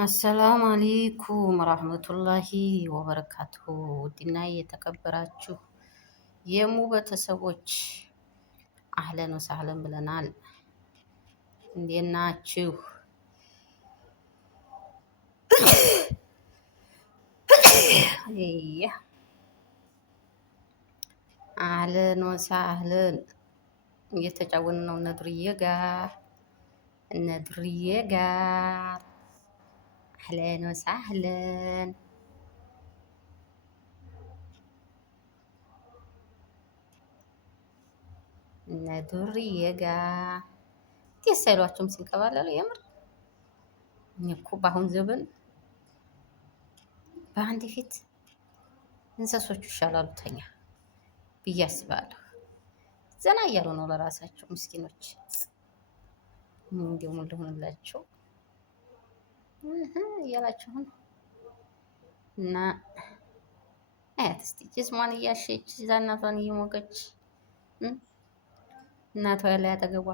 አሰላሙ አሌይኩም ረህመቱላሂ ወበረካቱሁ። ውድና የተከበራችሁ የሙ ቤተሰቦች አህለን ወሳህለን ብለናል። እንዴት ናችሁ? አህለን ወሳህለን እየተጫወትን ነው እነድርዬ ጋር አህለን ወሳህለን እነድርዬ ጋር ደስ አይሏቸውም ሲንከባለሉ። የምር እኔ እኮ በአሁን ዘመን በአንድ ፊት እንስሶቹ ይሻላሉ ተኛ ብዬ አስባለሁ። ዘና እያሉ ነው ለራሳቸው ምስኪኖች። እንዲሁ ምን ልሆንላቸው እያላችሁ ነው። እና አያት እስቲ ጅስሟን እያሸች እዛ እናቷን እየሞቀች እናቷ ያለ ያጠገቧ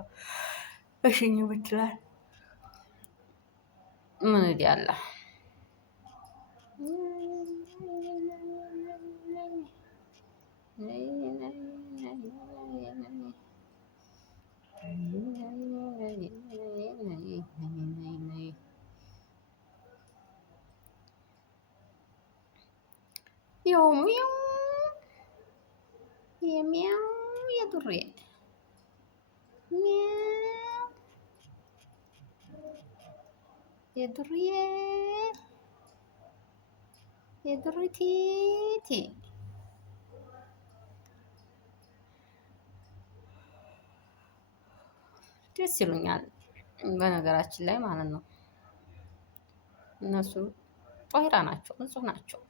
እሽኝ ብትላል ምን እዲያለ የሚያው የሚያው የዱሬ ሚያው የዱርዬ የዱሪቲቲ ደስ ይሉኛል። በነገራችን ላይ ማለት ነው እነሱ ጧይራ ናቸው፣ ንጹህ ናቸው፣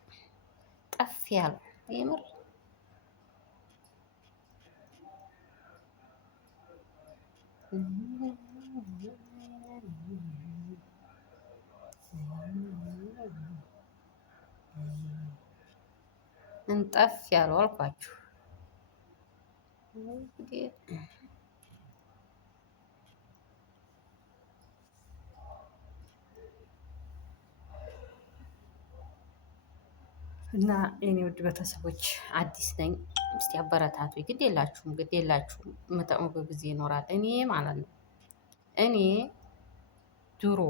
ጠፍ ያሉ የምር እንጠፍ ያሉ አልኳችሁ። እና የኔ ውድ ቤተሰቦች አዲስ ነኝ፣ እስቲ አበረታቱ። ግድ የላችሁም መጠኑ በጊዜ ይኖራል። እኔ ማለት ነው እኔ ድሮ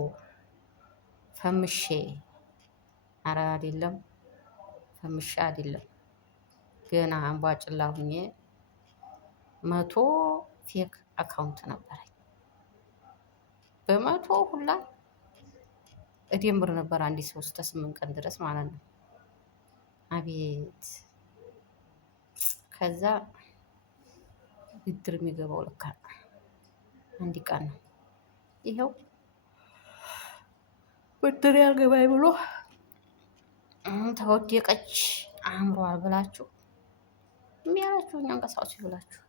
ፈምሼ አረ አይደለም ፈምሼ አይደለም ገና አንቧጭላ ሁኜ 100 ፌክ አካውንት ነበረኝ። በመቶ ሁላ እደምር ነበር አንድ ሰው እስከ 8 ቀን ድረስ ማለት ነው። አቤት ከዛ ብድር የሚገባው ለካ አንድ ቀን ነው። ይኸው ብድር ያልገባኝ ብሎ ተወደቀች አምሯል ብላችሁ የሚያላችሁ እኛን ቀሳውስ ይብላችሁ።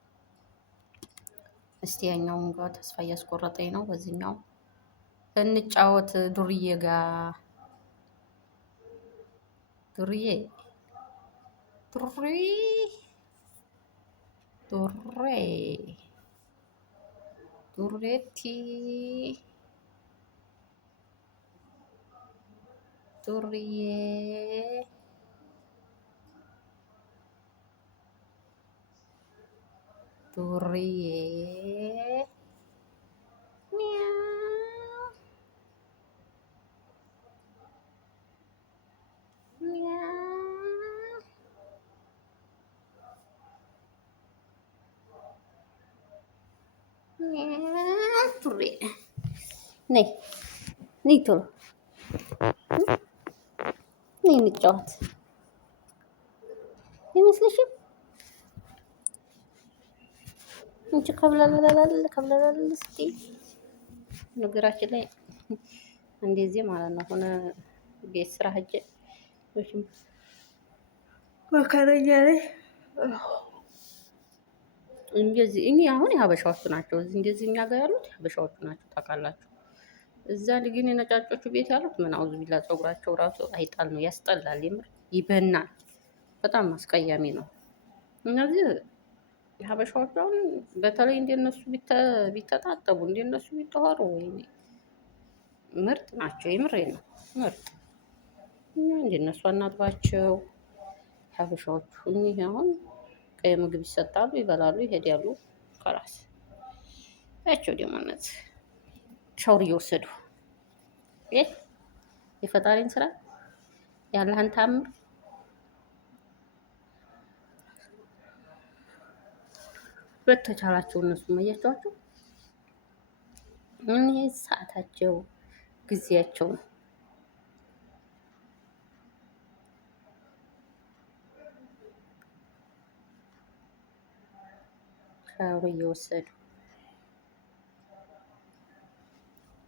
እስቲ ያኛውን ጋር ተስፋ እያስቆረጠኝ ነው። በዚህኛው እንጫወት ዱርዬ ጋር ዱርዬ ዱሬ ዱሬ ዱሬቲ ዱርዬ ዱርዬ ዱሬ ነይ ነይ ቶሎ ነይ እንጫወት። አይመስልሽም? እንጂ ከብላላላል ስትይ ነገራችን ላይ እንደዚህ ማለት ነው። ሆነ ቤት ስራ ሂጅ ወይም ወከረኛ ላይ እንደዚህ እኔ አሁን የሀበሻዎቹ ናቸው። እንደዚህ እኛ ጋር ያሉት የሀበሻዎቹ ናቸው ታውቃላችሁ። እዛ ግን የነጫጮቹ ቤት ያሉት ምን አውዝ ቢላ ፀጉራቸው ራሱ አይጣል ነው፣ ያስጠላል። የምር ይበናል፣ በጣም አስቀያሚ ነው። እነዚህ የሀበሻዎቹ አሁን በተለይ እንደነሱ ቢተጣጠቡ እንደነሱ ቢጠሩ ምርጥ ናቸው። የምሬ ነው። ምርጥ እኛ እንደነሱ አናጥባቸው። ሀበሻዎቹ እኒህ አሁን ቀይ ምግብ ይሰጣሉ፣ ይበላሉ፣ ይሄዳሉ። ከራስ ያቸው ደግሞ እነዚህ ሻወር እየወሰዱ የፈጣሪን ስራ ያለህን ታምር በተቻላቸው እነሱ መያቸዋቸው እኔ ሰዓታቸው ጊዜያቸው ነው።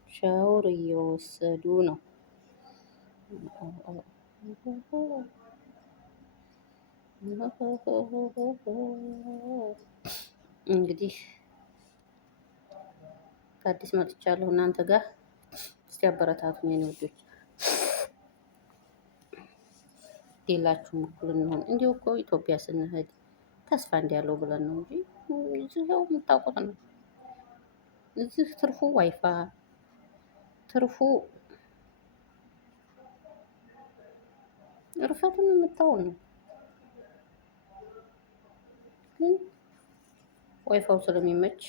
ሻወር እየወሰዱ ነው። እንግዲህ ከአዲስ መጥቻለሁ እናንተ ጋር እስቲ አበረታቱኝ የኔ ውዶች። ሌላችሁም እኩል እንሆን። እንዲሁ እኮ ኢትዮጵያ ስንሄድ ተስፋ እንዲያለው ብለን ነው እንጂ እዚህ ያው የምታውቁት ነው። እዚህ ትርፉ ዋይፋ ትርፉ እርፈቱን የምታው ነው። ግን ዋይፋው ስለሚመች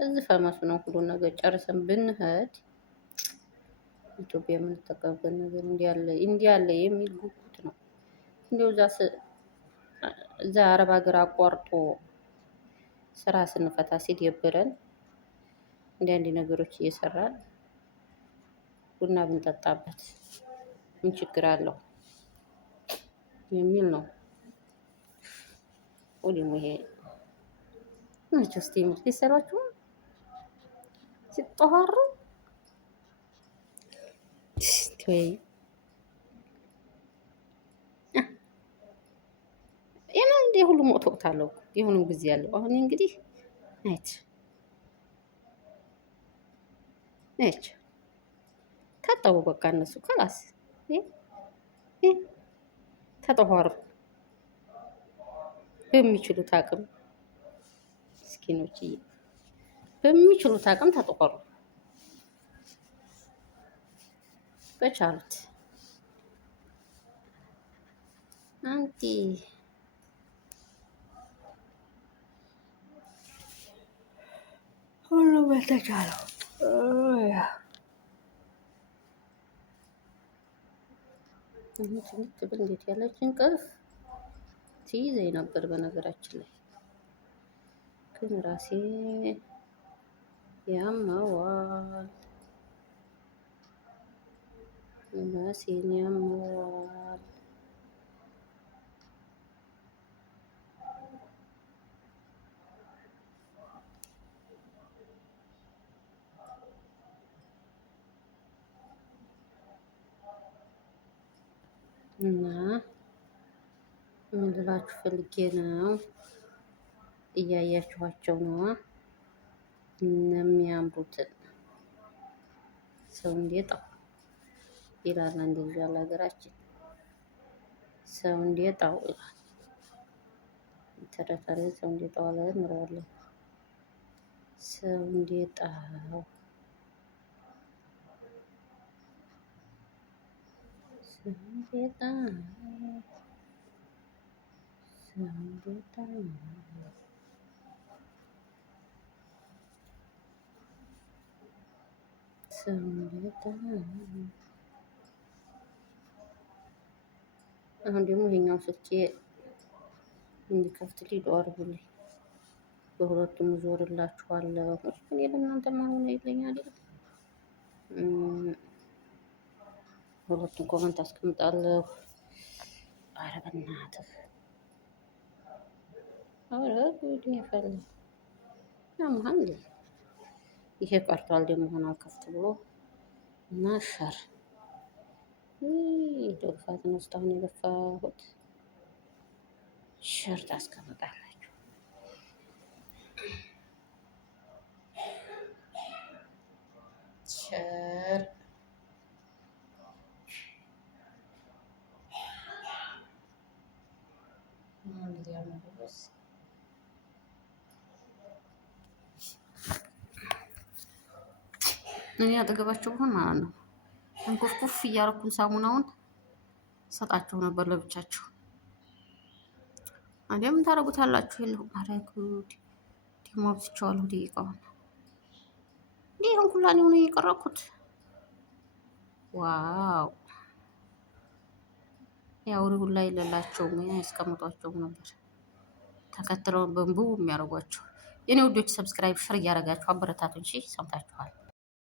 እዚህ ፈመሱ ነው። ሁሉን ነገር ጨርሰን ብንሄድ ኢትዮጵያ የምንጠቀምበት ነገር እንዲያለ የሚል ጉጉት ነው። እንዲሁ እዛ አረብ ሀገር አቋርጦ ስራ ስንፈታ ሲደብረን እንዲህ አንድ ነገሮች እየሰራን ቡና ብንጠጣበት ምን ችግር አለው የሚል ነው። ወዲሙ ይሄ ናቸው። እስቲ ምርት ይሰራችሁ ሲጠሃሩ ወይ የማ እንደ ሁሉም ወቅት አለው የሁሉም ጊዜ ያለው። አሁን እንግዲህ ነች ታጠቡ በቃ እነሱ ከላስ ተጠኋሩ በሚችሉት አቅም ምስኪኖችዬ በሚችሉት አቅም ተጠኋሩ በቻሉት አንቲ ሁሉ በተቻለው እንዴት ያለች እንቅልፍ ትይዘኝ ነበር። በነገራችን ላይ ግን ራሴ ያመዋል፣ ራሴን ያመዋል። እና ምን ልላችሁ ፈልጌ ነው፣ እያያችኋቸው ነው የሚያምሩትን ሰው እንዴጣው ይላል እንደዚህ ያለ ሀገራችን ሰው እንዴጣው ይላል። ተረፈረ ሰው እንዴጣው አለ እንረዋለን። ሰው እንዴጣው ሰው አሁን ደግሞ ይሄኛው ስልኬ እንዲከፍትልኝ ዱአ አድርጉልኝ። በሁለቱም ዞርላችኋለሁ። እኔ ለእናንተ ማሆን ይለኛል። ሁለቱም ኮመንት አስቀምጣለሁ። ኧረ በእናትህ ኧረ ጉድ ይፈላ ያምሃል። ይሄ ቀርቷል ደግሞ ሆኖ ከፍት ብሎ ማሸር ልፋት ነው። እስካሁን የለፋሁት ሸር ታስቀምጣላችሁ። ሸር እኔ አጠገባቸው ብሆን ማለት ነው እንኩፍኩፍ እያረኩን ሳሙናውን ሰጣቸው ነበር ለብቻቸው። አዲያም ታረጉታላችሁ የለውም። ኧረ ጉድ ደግሞ አብዝቼዋለሁ ደቂቃውን። እንዴ ይሄን ሁላ ነው የቀረኩት። ዋው ያው ሁላ የሌላቸውም ያስቀምጧቸውም ነበር ተከትለው በንቡ የሚያደርጓቸው። የኔ ውዶች ሰብስክራይብ ሸር እያደረጋችሁ አበረታቱን። እሺ ሰምታችኋል።